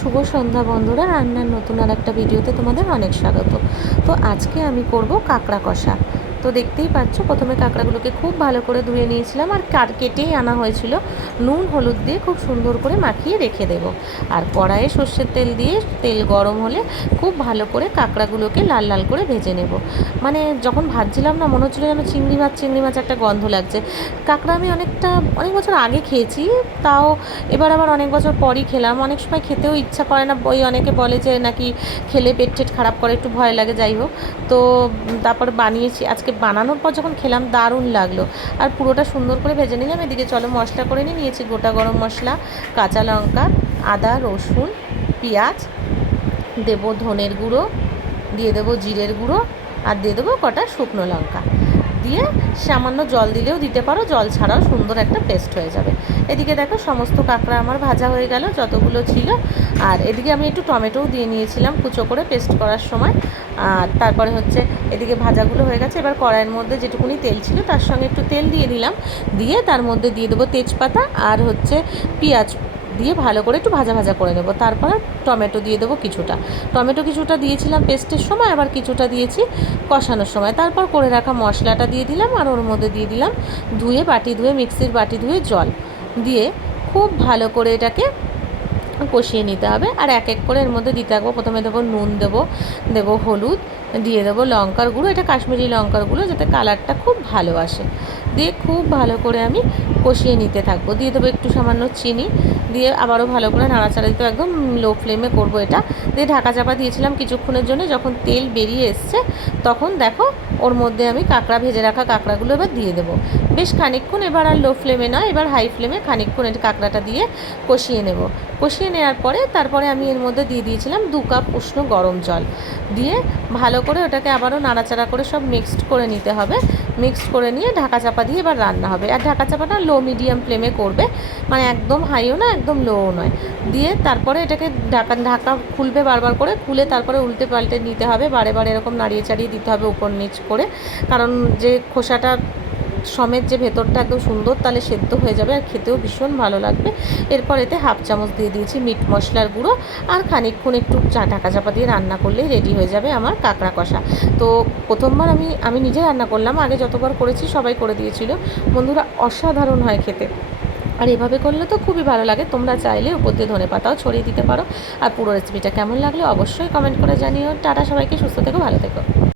শুভ সন্ধ্যা বন্ধুরা, রান্নার নতুন আর একটা ভিডিওতে তোমাদের অনেক স্বাগত। তো আজকে আমি করব কাঁকড়া কষা। তো দেখতেই পাচ্ছ, প্রথমে কাঁকড়াগুলোকে খুব ভালো করে ধুয়ে নিয়েছিলাম আর কার কেটেই আনা হয়েছিল। নুন, হলুদ দিয়ে খুব সুন্দর করে মাখিয়ে রেখে দেব। আর কড়াইয়ে সর্ষের তেল দিয়ে, তেল গরম হলে খুব ভালো করে কাঁকড়াগুলোকে লাল লাল করে ভেজে নেব। মানে যখন ভাজছিলাম না, মনে হচ্ছিল যেন চিংড়ি মাছ চিংড়ি মাছ একটা গন্ধ লাগছে। কাঁকড়া আমি অনেকটা, অনেক বছর আগে খেয়েছি, তাও এবার আবার অনেক বছর পরই খেলাম। অনেক সময় খেতেও ইচ্ছা করে না, ওই অনেকে বলে যে নাকি খেলে পেট টেট খারাপ করে, একটু ভয় লাগে, যাই হোক। তো তারপর বানিয়েছি। আজকে বানানোর পর যখন খেলাম দারুণ লাগল। আর পুরোটা সুন্দর করে ভেজে নিলাম। এদিকে চলো মশলা করে নিয়ে নিয়েছি গোটা গরম মশলা, কাঁচা লঙ্কা, আদা, রসুন, পেঁয়াজ, দেবো ধনের গুঁড়ো, দিয়ে দেবো জিরের গুঁড়ো, আর দিয়ে দেবো কটা শুকনো লঙ্কা। দিয়ে সামান্য জল দিলেও দিতে পারো, জল ছাড়াও সুন্দর একটা পেস্ট হয়ে যাবে। এদিকে দেখো, সমস্ত কাঁকড়া আমার ভাজা হয়ে গেল, যতগুলো ছিল। আর এদিকে আমি একটু টমেটোও দিয়ে নিয়েছিলাম কুচো করে পেস্ট করার সময়। আর তারপরে হচ্ছে এদিকে ভাজাগুলো হয়ে গেছে। এবার কড়াইয়ের মধ্যে যেটুকুনি তেল ছিল, তার সঙ্গে একটু তেল দিয়ে দিলাম দিয়ে তার মধ্যে দিয়ে দেবো তেজপাতা আর হচ্ছে পেঁয়াজ দিয়ে ভালো করে একটু ভাজা ভাজা করে নেব। তারপর টমেটো দিয়ে দেবো কিছুটা। টমেটো কিছুটা দিয়েছিলাম পেস্টের সময়, আবার কিছুটা দিয়েছি কষানোর সময়। তারপর করে রাখা মশলাটা দিয়ে দিলাম আর ওর মধ্যে দিয়ে দিলাম ধুয়ে বাটি ধুয়ে, মিক্সির বাটি ধুয়ে জল। দিয়ে খুব ভালো করে এটাকে কষিয়ে নিতে হবে। আর এক এক করে এর মধ্যে দিতে থাকব। প্রথমে দেবো নুন, দেবো দেবো হলুদ দিয়ে দেবো লঙ্কার গুঁড়ো, এটা কাশ্মীরি লঙ্কার গুঁড়ো, যাতে কালারটা খুব ভালো আসে। দিয়ে খুব ভালো করে আমি কষিয়ে নিতে থাকব। দিয়ে দেবো একটু সামান্য চিনি, দিয়ে আবারও ভালো করে নাড়াচাড়া দিতে একদম লো ফ্লেমে করব এটা। দিয়ে ঢাকা চাপা দিয়েছিলাম কিছুক্ষণের জন্য, যখন তেল বেরিয়ে এসছে, তখন দেখো ওর মধ্যে আমি কাঁকড়া, ভেজে রাখা কাঁকড়াগুলো এবার দিয়ে দেবো। বেশ খানিকক্ষণ এবার আর লো ফ্লেমে নয়, এবার হাই ফ্লেমে খানিকক্ষণ এটা কাঁকড়াটা দিয়ে কষিয়ে নেব। কষিয়ে নেওয়ার পরে তারপরে আমি এর মধ্যে দিয়ে দিয়েছিলাম দু কাপ উষ্ণ গরম জল। দিয়ে ভালো করে ওটাকে আবারও নাড়াচাড়া করে সব মিক্সড করে নিতে হবে। মিক্সড করে নিয়ে ঢাকা চাপা দিয়ে এবার রান্না হবে। আর ঢাকা চাপাটা লো মিডিয়াম ফ্লেমে করবে। মানে একদম হাইও না, একদম লোও নয়। দিয়ে তারপরে এটাকে ঢাকা ঢাকা খুলবে বারবার করে। খুলে তারপরে উল্টে পাল্টে নিতে হবে। বারে বারে এরকম নাড়িয়ে চাড়িয়ে দিতে হবে উপর নিচ করে। কারণ যে খোসাটা সমেত যে ভেতরটা একদম সুন্দর, তাহলে সেদ্ধ হয়ে যাবে আর খেতেও ভীষণ ভালো লাগবে। এরপর এতে হাফ চামচ দিয়ে দিয়েছি মিট মশলার গুঁড়ো আর খানিকক্ষণ একটু চা ঢাকা চাপা দিয়ে রান্না করলেই রেডি হয়ে যাবে আমার কাঁকড়া কষা। তো প্রথমবার আমি আমি নিজে রান্না করলাম, আগে যতবার করেছি সবাই করে দিয়েছিল। বন্ধুরা অসাধারণ হয় খেতে। আর এভাবে করলে তো খুবই ভালো লাগে, তোমরা চাইলে উপর দিয়ে ধনে পাতাও ছড়িয়ে দিতে পারো। আর পুরো রেসিপিটা কেমন লাগল অবশ্যই কমেন্ট করে জানিও। টাটা সবাইকে, সুস্থ থেকো, ভালো থেকো।